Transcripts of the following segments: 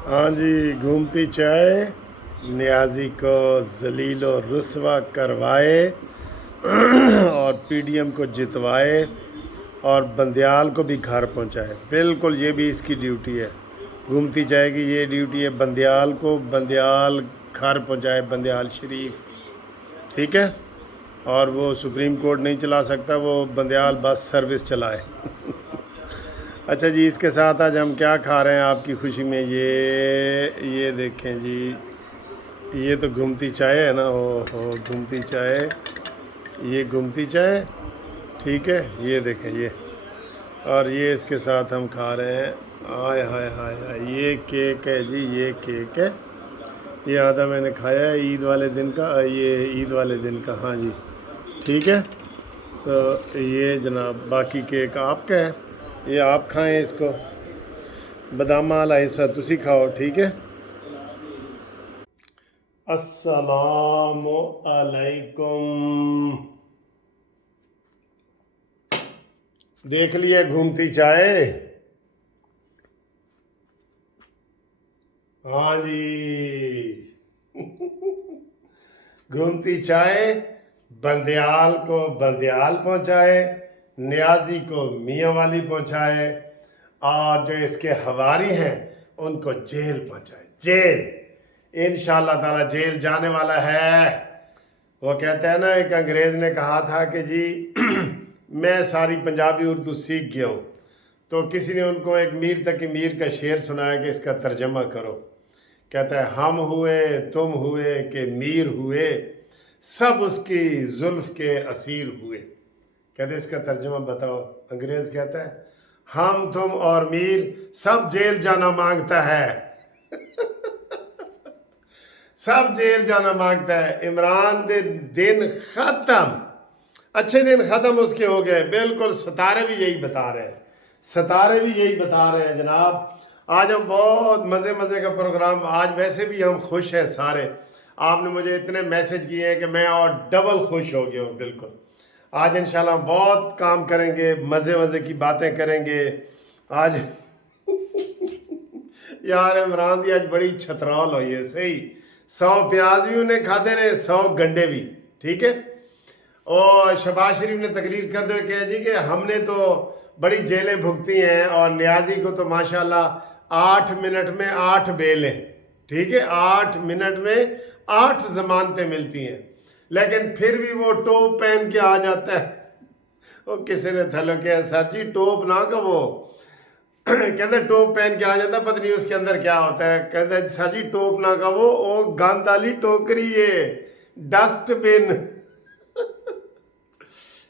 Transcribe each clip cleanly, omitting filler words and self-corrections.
हाँ जी, घूमती चाय नियाज़ी को ज़लील और रुस्वा करवाए और पीडीएम को जितवाए और बंदयाल को भी घर पहुंचाए। बिल्कुल ये भी इसकी ड्यूटी है। घूमती चाय की ये ड्यूटी है, बंदयाल को बंदयाल घर पहुंचाए, बंदयाल शरीफ। ठीक है। और वो सुप्रीम कोर्ट नहीं चला सकता, वो बंदयाल बस सर्विस चलाए। अच्छा जी, इसके साथ आज हम क्या खा रहे हैं आपकी खुशी में? ये देखें जी, ये तो घूमती चाय है ना। ओ घूमती चाय, ये घूमती चाय। ठीक है, ये देखें ये। और ये इसके साथ हम खा रहे हैं, आय हाय हाय हाय, ये केक है जी, ये केक है। ये आधा मैंने खाया है ईद वाले दिन का, ये ईद वाले दिन का, हाँ जी। ठीक है, तो ये जनाब बाकी केक आपका है, ये आप खाएं इसको। बदामा वाला हिस्सा तुसी खाओ। ठीक है। अस्सलामु अलैकुम। देख लिया घूमती चाय? हाँ जी। घूमती चाय बंदयाल को बंदयाल पहुंचाए, नियाजी को मियाँ वाली पहुंचाए, और जो इसके हवारी हैं उनको जेल पहुंचाए। जेल इंशाल्लाह ताला जेल जाने वाला है। वो कहते हैं ना, एक अंग्रेज़ ने कहा था कि जी मैं सारी पंजाबी उर्दू सीख गया हूँ, तो किसी ने उनको एक मीर तक मीर का शेर सुनाया कि इसका तर्जमा करो। कहता है, हम हुए तुम हुए कि मीर हुए, सब उसकी जुल्फ के असीर हुए। कहते इसका तर्जमा बताओ। अंग्रेज़ कहता है, हम तुम और मीर सब जेल जाना मांगता है। सब जेल जाना मांगता है। इमरान दे दिन खत्म, अच्छे दिन ख़त्म उसके हो गए। बिल्कुल, सितारे भी यही बता रहे हैं, सितारे भी यही बता रहे हैं जनाब। आज हम बहुत मज़े मज़े का प्रोग्राम, आज वैसे भी हम खुश हैं सारे। आपने मुझे इतने मैसेज किए हैं कि मैं और डबल खुश हो गया हूँ। बिल्कुल, आज इंशाल्लाह बहुत काम करेंगे, मज़े मज़े की बातें करेंगे आज। यार इमरान दी आज बड़ी छतरौल हुई है। सही, 100 प्याज भी उन्हें खाते ने, 100 गंडे भी। ठीक है। और शहबाज शरीफ ने तकरीर करते हुए कहा जी कि हमने तो बड़ी जेलें भुगती हैं और नियाजी को तो माशाल्लाह 8 मिनट में 8 बेलें। ठीक है, 8 मिनट में 8 जमानतें मिलती हैं, लेकिन फिर भी वो टोप पहन के आ जाता है। वो किसी ने थलो किया, सर जी टोप ना कहो। कहते टोप पहन के आ जाता, पता नहीं उसके अंदर क्या होता है। कहते सर जी टोप ना कहो, वो गंद वाली टोकरी है, डस्टबिन।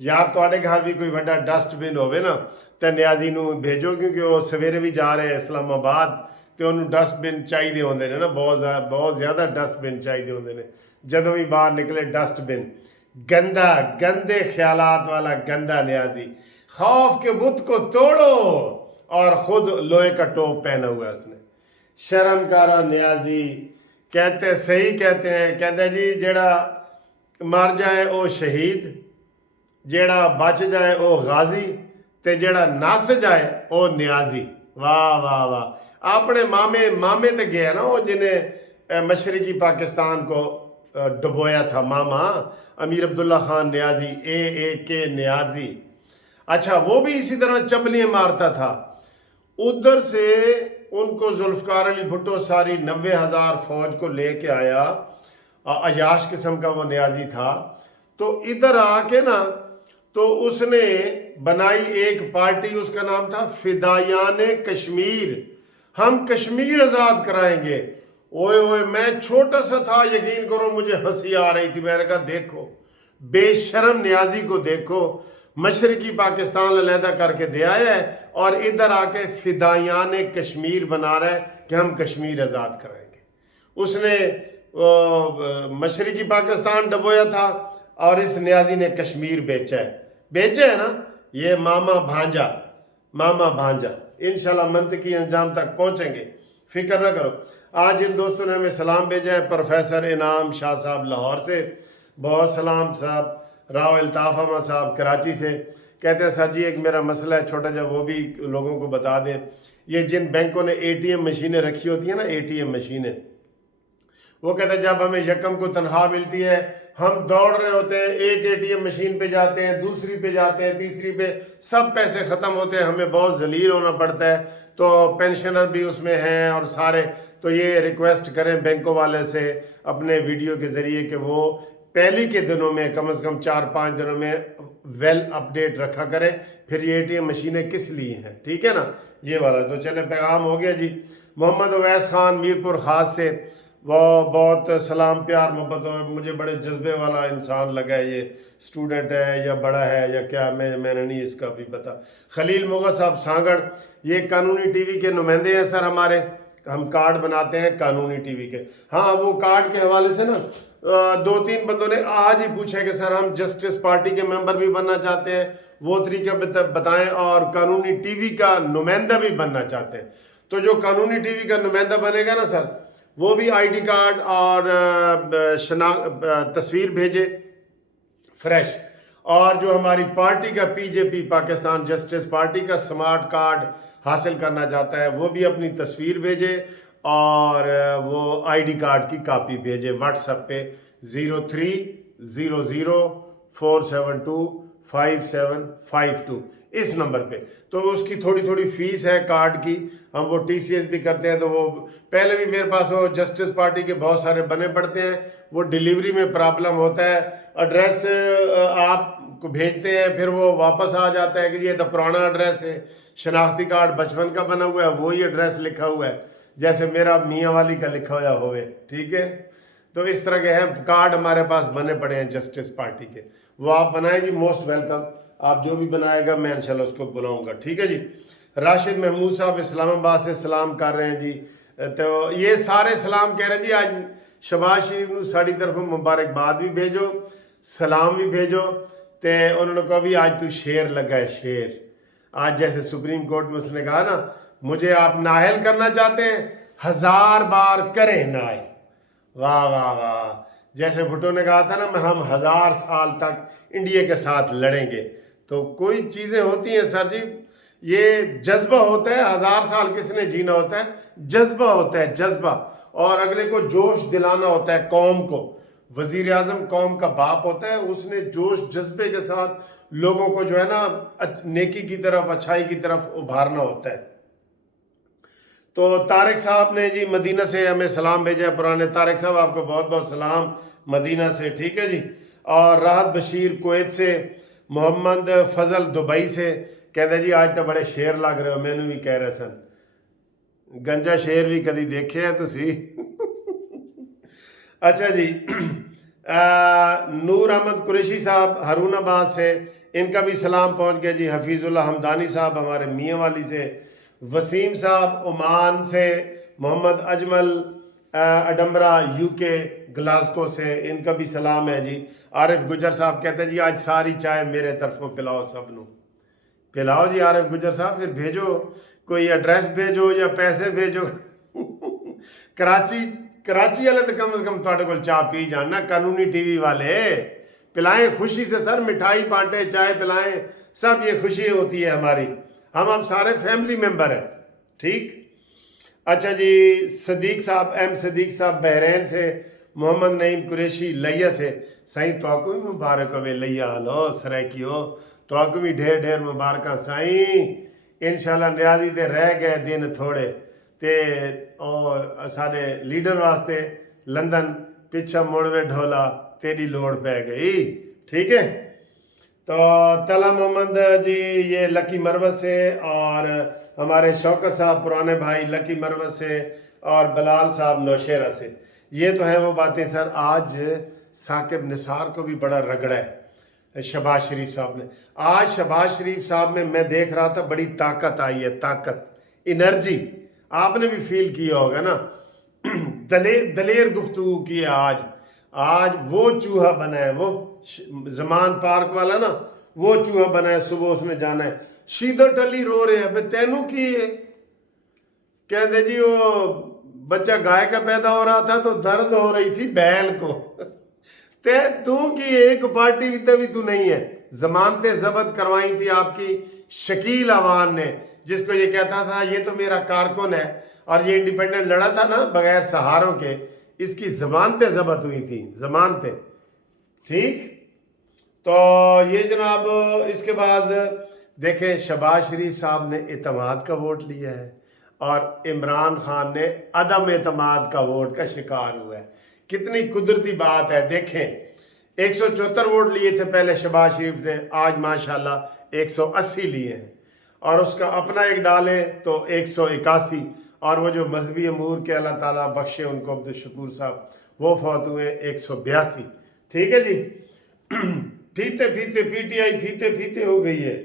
यार ਤੁਹਾਡੇ घर भी कोई बड़ा डस्टबिन होवे ना तो नियाजी ਨੂੰ भेजो, क्योंकि वो सवेरे भी जा रहे हैं इस्लामाबाद, तो उन्होंने डस्टबिन चाहिए होंगे ने ना, बहुत ज़्यादा डस्टबिन चाहिए होंगे ने। ਜਦੋਂ भी बाहर निकले डस्टबिन, गंदा गंदे ख्यालात वाला गंदा नियाजी। खौफ के बुत को तोड़ो, और ख़ुद लोहे का टोप पहना हुआ है उसने। शर्मकारा नियाजी। कहते सही कहते हैं, कहते जी जेड़ा मर जाए वो शहीद, जेड़ा बच जाए वो गाजी, ते जेड़ा नस जाए वो नियाजी। वाह वाह वाह। अपने मामे मामे ते गया ना वो, जिन्हें मशरकी पाकिस्तान को डुबोया था, मामा अमीर अब्दुल्ला खान नियाजी, ए के नियाजी। अच्छा, वो भी इसी तरह चबलियाँ मारता था। उधर से उनको जुल्फकार अली भुट्टो सारी 90,000 फौज को लेके आया, अयाश किस्म का वो नियाजी था। तो इधर आके ना, तो उसने बनाई एक पार्टी, उसका नाम था फिदायाने कश्मीर। हम कश्मीर आज़ाद कराएंगे। ओए ओए, मैं छोटा सा था, यकीन करो मुझे हंसी आ रही थी। मैंने कहा देखो बेशरम नियाजी को, देखो मशरकी पाकिस्तान अलहदा करके दे आया है और इधर आके फिदायाने कश्मीर बना रहा है कि हम कश्मीर आज़ाद कराएंगे। उसने मशरकी पाकिस्तान डबोया था और इस नियाजी ने कश्मीर बेचा है ना। ये मामा भांजा, मामा भांजा। इंशाल्लाह मंतकी अंजाम तक पहुंचेंगे, फिक्र ना करो। आज इन दोस्तों ने हमें सलाम भेजा है, प्रोफेसर इनाम शाह साहब लाहौर से, बहुत सलाम साहब। राव अल्ताफ़ अहमद साहब कराची से, कहते हैं सर जी एक मेरा मसला है छोटा जा, वो भी लोगों को बता दें। ये जिन बैंकों ने एटीएम मशीनें रखी होती हैं ना, एटीएम मशीनें, वो कहते हैं जब हमें यकम को तनख्वाह मिलती है हम दौड़ रहे होते हैं, एक एटीएम मशीन पे जाते हैं, दूसरी पे जाते हैं, तीसरी पे, सब पैसे ख़त्म होते हैं, हमें बहुत जलील होना पड़ता है। तो पेंशनर भी उसमें हैं और सारे, तो ये रिक्वेस्ट करें बैंकों वाले से अपने वीडियो के ज़रिए कि वो पहले के दिनों में कम से कम 4-5 दिनों में वेल अपडेट रखा करें, फिर ये एटीएम मशीनें किस लिए हैं, ठीक है ना, ये वाला। तो चले पैगाम हो गया जी। मोहम्मद अवैस खान मीरपुर ख़ास से, वो बहुत सलाम प्यार मोहब्बत, और मुझे बड़े जज्बे वाला इंसान लगा है। ये स्टूडेंट है या बड़ा है या क्या, मैंने नहीं इसका भी पता। खलील मुग़ा साहब सांगड़, ये कानूनी टीवी के नुमाइंदे हैं सर हमारे, हम कार्ड बनाते हैं कानूनी टीवी के। हाँ, वो कार्ड के हवाले से ना 2-3 बंदों ने आज ही पूछा कि सर हम जस्टिस पार्टी के मेंबर भी बनना चाहते हैं, वो तरीका बताएं, और कानूनी टीवी का नुमाइंदा भी बनना चाहते हैं। तो जो कानूनी टीवी का नुमाइंदा बनेगा ना सर, वो भी आईडी कार्ड और तस्वीर भेजे फ्रेश, और जो हमारी पार्टी का पीजेपी पाकिस्तान जस्टिस पार्टी का स्मार्ट कार्ड हासिल करना चाहता है वो भी अपनी तस्वीर भेजे और वो आईडी कार्ड की कॉपी भेजे व्हाट्सएप पे 030047255752 इस नंबर पे। तो उसकी थोड़ी थोड़ी फीस है कार्ड की, हम वो टीसीएस भी करते हैं। तो वो पहले भी मेरे पास वो जस्टिस पार्टी के बहुत सारे बने पड़ते हैं, वो डिलीवरी में प्रॉब्लम होता है, एड्रेस आपको भेजते हैं फिर वो वापस आ जाता है कि ये तो पुराना एड्रेस है, शनाख्ती कार्ड बचपन का बना हुआ है, वही एड्रेस लिखा हुआ है, जैसे मेरा मियाँ वाली का लिखा हुआ होवे, ठीक है। तो इस तरह के हैं कार्ड हमारे पास बने पड़े हैं जस्टिस पार्टी के, वो आप बनाए जी, मोस्ट वेलकम। आप जो भी बनाएगा मैं इंशाल्लाह उसको बुलाऊंगा, ठीक है जी। राशिद महमूद साहब इस्लामाबाद से सलाम कर रहे हैं जी। तो ये सारे सलाम कह रहे हैं जी, आज शबाज शरीफ नूं साड़ी तरफ मुबारकबाद भी भेजो, सलाम भी भेजो। तो उन्होंने कहा भी आज तू शेर लगा है, शेर। आज जैसे सुप्रीम कोर्ट में उसने कहा ना, मुझे आप नाअहल करना चाहते हैं, 1000 बार करें नाअहल। वाह वाह वाह, जैसे भुट्टो ने कहा था ना, हम 1000 साल तक इंडिया के साथ लड़ेंगे। तो कोई चीज़ें होती हैं सर जी, ये जज्बा होता है, 1000 साल किसने जीना होता है, जज्बा होता है, जज्बा, और अगले को जोश दिलाना होता है कौम को। वजीर आजम कौम का बाप होता है, उसने जोश जज्बे के साथ लोगों को जो है ना नेकी की तरफ, अच्छाई की तरफ उभारना होता है। तो तारिक साहब ने जी मदीना से हमें सलाम भेजा है, पुराने तारिक साहब आपको बहुत बहुत सलाम मदीना से, ठीक है जी। और राहत बशीर कुवैत से, मोहम्मद फजल दुबई से कहते जी आज तो बड़े शेर लग रहे हो, मैनू भी कह रहे सन, गंजा शेर भी कभी देखे है तुसी। अच्छा जी। नूर अहमद कुरैशी साहब हारूनाबाद से, इनका भी सलाम पहुंच गया जी। हफीजुल्लाह हमदानी साहब हमारे मियाँ वाली से, वसीम साहब ओमान से, मोहम्मद अजमल अडम्बरा यूके ग्लासगो से, इनका भी सलाम है जी। आरिफ गुजर साहब कहते हैं जी आज सारी चाय मेरे तरफों पिलाओ, सब नू पिलाओ जी आरिफ गुजर साहब, फिर भेजो कोई एड्रेस भेजो या पैसे भेजो। कराची वाले तो कम से कम थोड़े को चाह पी जाना, कानूनी टीवी वाले पिलाएं खुशी से सर, मिठाई बांटे, चाय पिलाएं, सब ये खुशी होती है हमारी, हम सारे फैमिली मेंबर हैं, ठीक। अच्छा जी, सदीक साहब एम सदीक साहब बहरैन से, मोहम्मद नईम कुरैशी लिया से, साईं तो भी मुबारक हो लिया, लो सरैकियो तो भी ढेर ढेर मुबारक साईं। इंशाल्लाह न्याजी दे रह गए दिन थोड़े, ते और साढ़े लीडर वास्ते लंदन पिछा मुड़वे ढोला तेरी लोड़ पै गई, ठीक है। तो तला मोहम्मद जी ये लकी मरवत से, और हमारे शौकत साहब पुराने भाई लकी मरवत से, और बलाल साहब नौशेरा से। ये तो है वो बातें सर। आज साकिब निसार को भी बड़ा रगड़ा है शहबाज शरीफ साहब ने। आज शहबाज शरीफ साहब में मैं देख रहा था बड़ी ताकत आई है, ताकत, एनर्जी, आपने भी फील किया होगा ना। दलेर गुफ्तगू की है आज वो चूहा बना है, वो जमान पार्क वाला ना, वो चूहा बना है। सुबह उसने जाना है, शीदो टली रो रहे हैं, तेनू की है, कहते जी वो बच्चा गाय का पैदा हो रहा था तो दर्द हो रही थी बैल को। ते तू की एक पार्टी भी तभी तू नहीं है, ज़मानतें ज़ब्त करवाई थी आपकी शकील अवान ने, जिसको ये कहता था ये तो मेरा कारकुन है, और ये इंडिपेंडेंट लड़ा था ना बगैर सहारों के, इसकी ज़मानतें ज़ब्त हुई थी, ज़मानतें। ठीक, तो ये जनाब इसके बाद देखें शहबाज शरीफ साहब ने इत्तेमाद का वोट लिया है और इमरान खान ने अदम एतमाद का वोट का शिकार हुआ है। कितनी कुदरती बात है। देखें 174 वोट लिए थे पहले शहबाज शरीफ ने, आज माशाल्लाह 180 लिए हैं, और उसका अपना एक डाले तो 181, और वो जो मजहबी अमूर के अल्लाह ताला बख्शे उनको अब्दुल शकूर साहब, वो फौत हुए 182। ठीक है जी। फीते फीते पीटीआई फीते फीते हो गई है।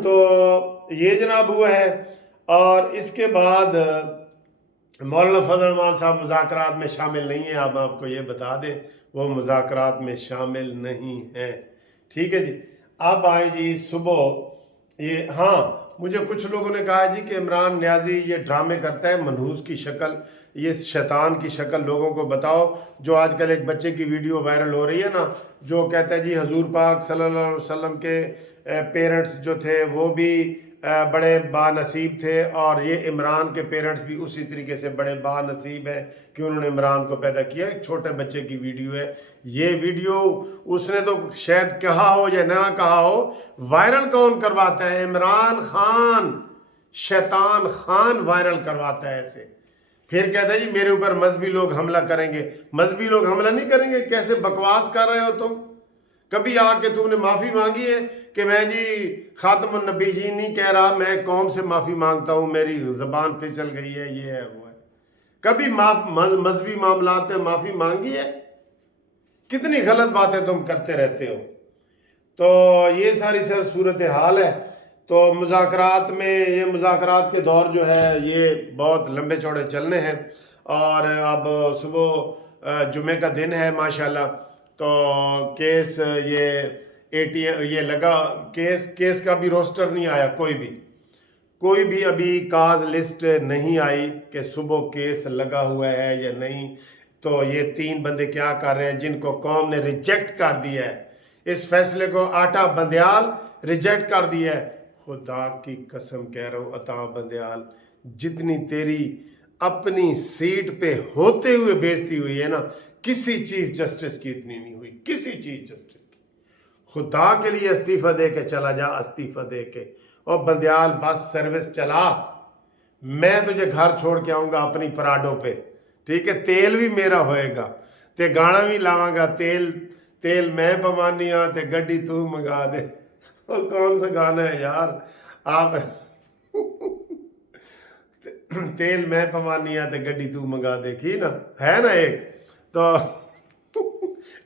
तो ये जनाब हुआ है। और इसके बाद मौलाना फजल रहमान साहब मुज़ाकरात में शामिल नहीं है, आप आपको ये बता दें वो मुज़ाकरात में शामिल नहीं हैं। ठीक है जी। अब आए जी सुबह ये, हाँ मुझे कुछ लोगों ने कहा है जी कि इमरान न्याजी ये ड्रामे करता है, मनहूस की शक्ल, ये शैतान की शक्ल लोगों को बताओ। जो आजकल एक बच्चे की वीडियो वायरल हो रही है ना, जो कहता है जी हजूर पाक सल्लल्लाहु अलैहि वसल्लम के पेरेंट्स जो थे वो भी बड़े बानसीब थे, और ये इमरान के पेरेंट्स भी उसी तरीके से बड़े बानसीब हैं कि उन्होंने इमरान को पैदा किया। एक छोटे बच्चे की वीडियो है ये। वीडियो उसने तो शायद कहा हो या ना कहा हो, वायरल कौन करवाता है? इमरान खान, शैतान खान वायरल करवाता है ऐसे। फिर कहता है जी मेरे ऊपर मजहबी लोग हमला करेंगे। मजहबी लोग हमला नहीं करेंगे, कैसे बकवास कर रहे हो तुम? कभी आके तुमने माफ़ी मांगी है कि मैं जी खातमुन नबीयीन नहीं कह रहा, मैं कौम से माफ़ी मांगता हूँ, मेरी ज़बान फिसल गई है, ये है वो है? कभी मजहबी मामलात में माफ़ी मांगी है? कितनी गलत बातें तुम करते रहते हो। तो ये सारी सर सूरत हाल है। तो मुज़ाकरात में, ये मुज़ाकरात के दौर जो है ये बहुत लंबे चौड़े चलने हैं, और अब सुबह जुमे का दिन है माशाल्लाह। तो केस ये ATM ये लगा, केस का भी रोस्टर नहीं आया, कोई भी अभी काज लिस्ट नहीं आई कि सुबह केस लगा हुआ है या नहीं। तो ये 3 बंदे क्या कर रहे हैं जिनको कौम ने रिजेक्ट कर दिया है, इस फैसले को आटा बंदयाल रिजेक्ट कर दिया है। खुदा की कसम कह रहा हूँ अता बंदयाल, जितनी तेरी अपनी सीट पे होते हुए बेइज्जती हुई है ना, किसी चीफ जस्टिस की इतनी नहीं हुई, किसी चीफ जस्टिस की। खुदा के लिए इस्तीफा दे के चला जा, इस्तीफा दे के। और बंदयाल बस सर्विस चला, मैं तुझे घर छोड़ के आऊँगा अपनी पराडो पे, ठीक है? तेल भी मेरा होएगा, ते गाना भी लावांगा, तेल मैं पवानी हाँ ते गड्डी तू मंगा दे। और कौन सा गाना है यार आप? तेल मैं पवानी हाँ ते गड्डी तू मंगा दे, की ना है ना एक। तो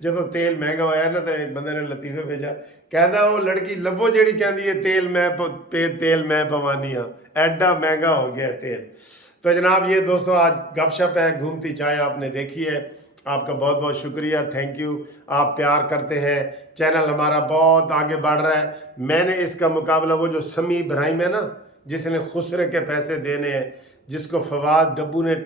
जब तेल महंगा होया ना तो एक बंदे ने लतीफे भेजा, कहता वो लड़की लभो जेड़ी कहती है तेल मैं पवानी हाँ, एडा महंगा हो गया तेल। तो जनाब ये दोस्तों आज गपशप है, घूमती चाय आपने देखी है। आपका बहुत बहुत शुक्रिया, थैंक यू। आप प्यार करते हैं, चैनल हमारा बहुत आगे बढ़ रहा है। मैंने इसका मुकाबला, वो जो समी इब्राहिम है ना जिसने खुसरे के पैसे देने हैं, जिसको फवाद डब्बू ने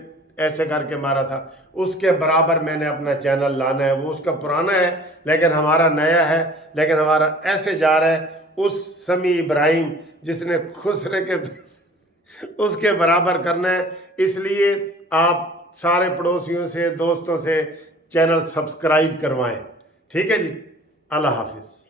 ऐसे करके मारा था, उसके बराबर मैंने अपना चैनल लाना है। वो उसका पुराना है लेकिन हमारा नया है, लेकिन हमारा ऐसे जा रहा है उस समी इब्राहिम जिसने खुसरे के उसके बराबर करना है। इसलिए आप सारे पड़ोसियों से, दोस्तों से चैनल सब्सक्राइब करवाएं। ठीक है जी, अल्लाह हाफिज़।